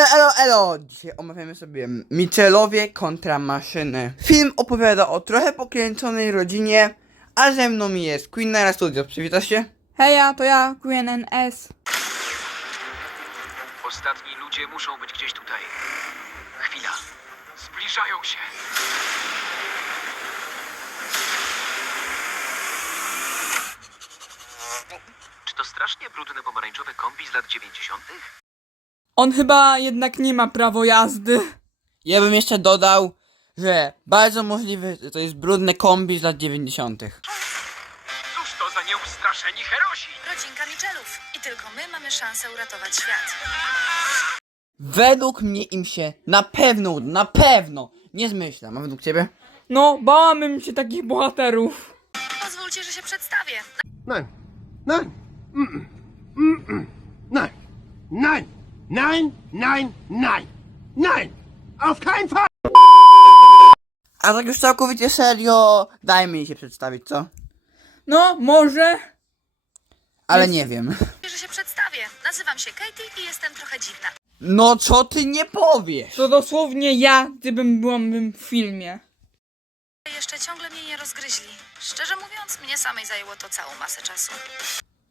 Elo, elo, elo! Dzisiaj omawiamy sobie Michelowie kontra maszyny. Film opowiada o trochę pokręconej rodzinie, a ze mną jest Queen Naira Studios. Przywitasz się? Heja, to ja, QNNS. Ostatni ludzie muszą być gdzieś tutaj. Chwila. Zbliżają się. Czy to strasznie brudne pomarańczowe kombi z lat 90.? On chyba jednak nie ma prawo jazdy. Ja bym jeszcze dodał, że bardzo możliwe, że to jest brudne kombi z lat 90. Cóż to za nieustraszeni herosi? Rodzinka Michelów. I tylko my mamy szansę uratować świat. Według mnie im się na pewno, uda, na pewno nie zmyślam. A według ciebie? No, bałabym się takich bohaterów. Pozwólcie, że się przedstawię. Nein. Nein. Mm-mm. Mm-mm. Nein. Nein. Nein. Nein. Nein. Nein. Auf keinen Fall. A tak już całkowicie serio, daj mi się przedstawić, co? No, może. Ale nie wiem. że się przedstawię. Nazywam się Katie i jestem trochę dziwna. No co ty nie powiesz? To dosłownie ja, gdybym byłam w filmie. Jeszcze ciągle mnie nie rozgryźli. Szczerze mówiąc, mnie samej zajęło to całą masę czasu.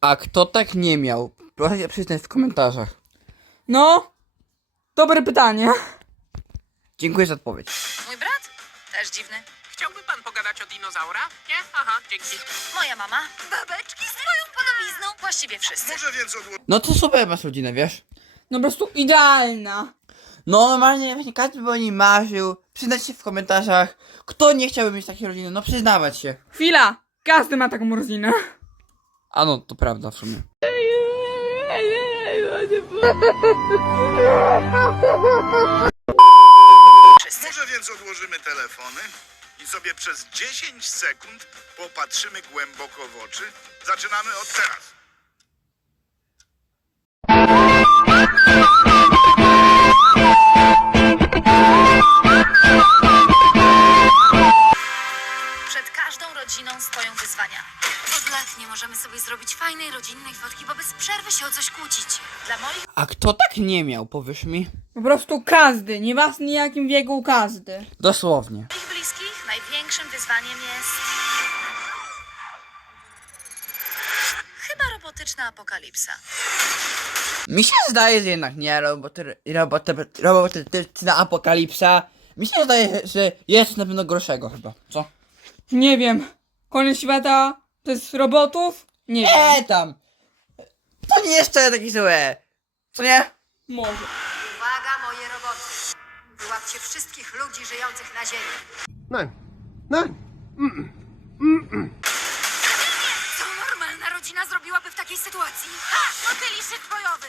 A kto tak nie miał? Proszę się przyznać w komentarzach. No, dobre pytanie. Dziękuję za odpowiedź. Mój brat? Też dziwny. Chciałby pan pogadać o dinozaura? Nie? Aha, dzięki. Moja mama? Babeczki z twoją podobizną? Właściwie wszyscy. No to super masz rodzinę, wiesz? No po prostu idealna. No normalnie właśnie każdy by o niej marzył. Przyznać się w komentarzach, kto nie chciałby mieć takiej rodziny, no przyznawać się. Chwila, każdy ma taką rodzinę. A no, to prawda w sumie. Może więc odłożymy telefony i sobie przez 10 sekund popatrzymy głęboko w oczy. Zaczynamy od teraz. Przed każdą rodziną stoją wyzwania. Od lat nie możemy sobie zrobić fajnej rodzinnej fotki, bo bez przerwy się o coś kłócić. Dla moich A kto tak nie miał, powiesz mi? Po prostu każdy, nieważne jakim wieku każdy. Dosłownie. bliskich największym wyzwaniem jest... Chyba robotyczna apokalipsa. Mi się zdaje, że jednak nie roboty, roboty, robotyczna apokalipsa. Mi się zdaje, że jest na pewno gorszego chyba, co? Nie wiem. Koniec świata to jest robotów? Nie wiem. Tam! To nie jest wcale takie złe. Co nie? Może. Uwaga, moje roboty! Wyłapcie wszystkich ludzi żyjących na Ziemi. Nein. Nein. Mm-mm. Co normalna rodzina zrobiłaby w takiej sytuacji? Ha! Motyliszek bojowy!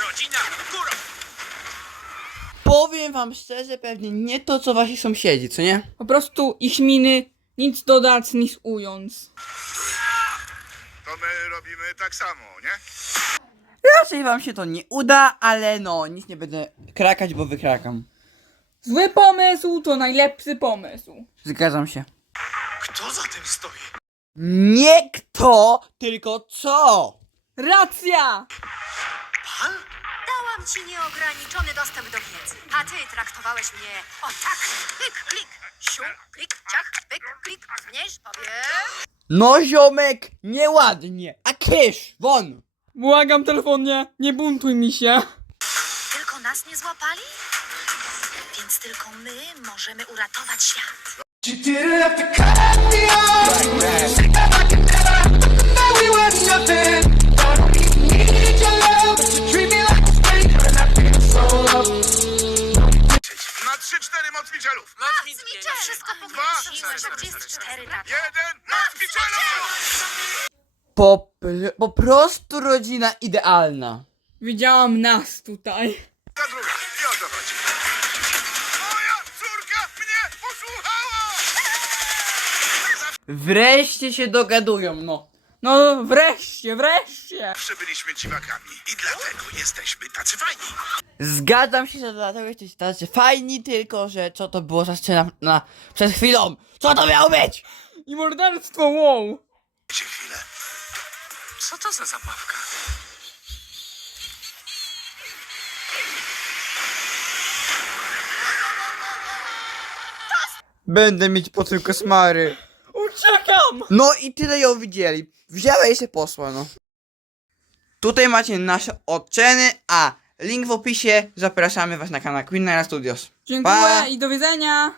Rodzina, górą! Powiem wam szczerze, pewnie nie to co wasi sąsiedzi, co nie? Po prostu ich miny, nic dodać, nic ująć. To my robimy tak samo, nie? Raczej wam się to nie uda, ale no, nic nie będę krakać, bo wykrakam. Zły pomysł to najlepszy pomysł. Zgadzam się. Kto za tym stoi? Nie kto, tylko co! Racja! Ci nieograniczony dostęp do wiedzy, a ty traktowałeś mnie o tak! Klik, klik, siu, klik, ciach, pyk, klik, zmniejsz, powiem. No ziomek, nieładnie, a kysz, won! Błagam telefonie, nie buntuj mi się. Tylko nas nie złapali? Więc tylko my możemy uratować świat. Na Wszystko Dwa. pokręciłeś, a gdzie jest cztery lata? Jeden! Po, po prostu rodzina idealna. Widziałam nas tutaj. Ta druga. I o to chodzi. Moja córka mnie posłuchała! Wreszcie się dogadują, no. No wreszcie, wreszcie! Zawsze dziwakami i dlatego jesteśmy tacy fajni. Zgadzam się, że dlatego jesteś tacy fajni, tylko że co to było za scena na, przed chwilą? Co to miało być? I morderstwo, wow! Wiecie chwilę. Co to za zabawka? Będę mieć po tylko smary. Uciekam! No i tyle ją widzieli. Wzięła i się posła, no. Tutaj macie nasze oceny, a link w opisie. Zapraszamy was na kanał Queen Studios. Dziękuję Pa! i do widzenia!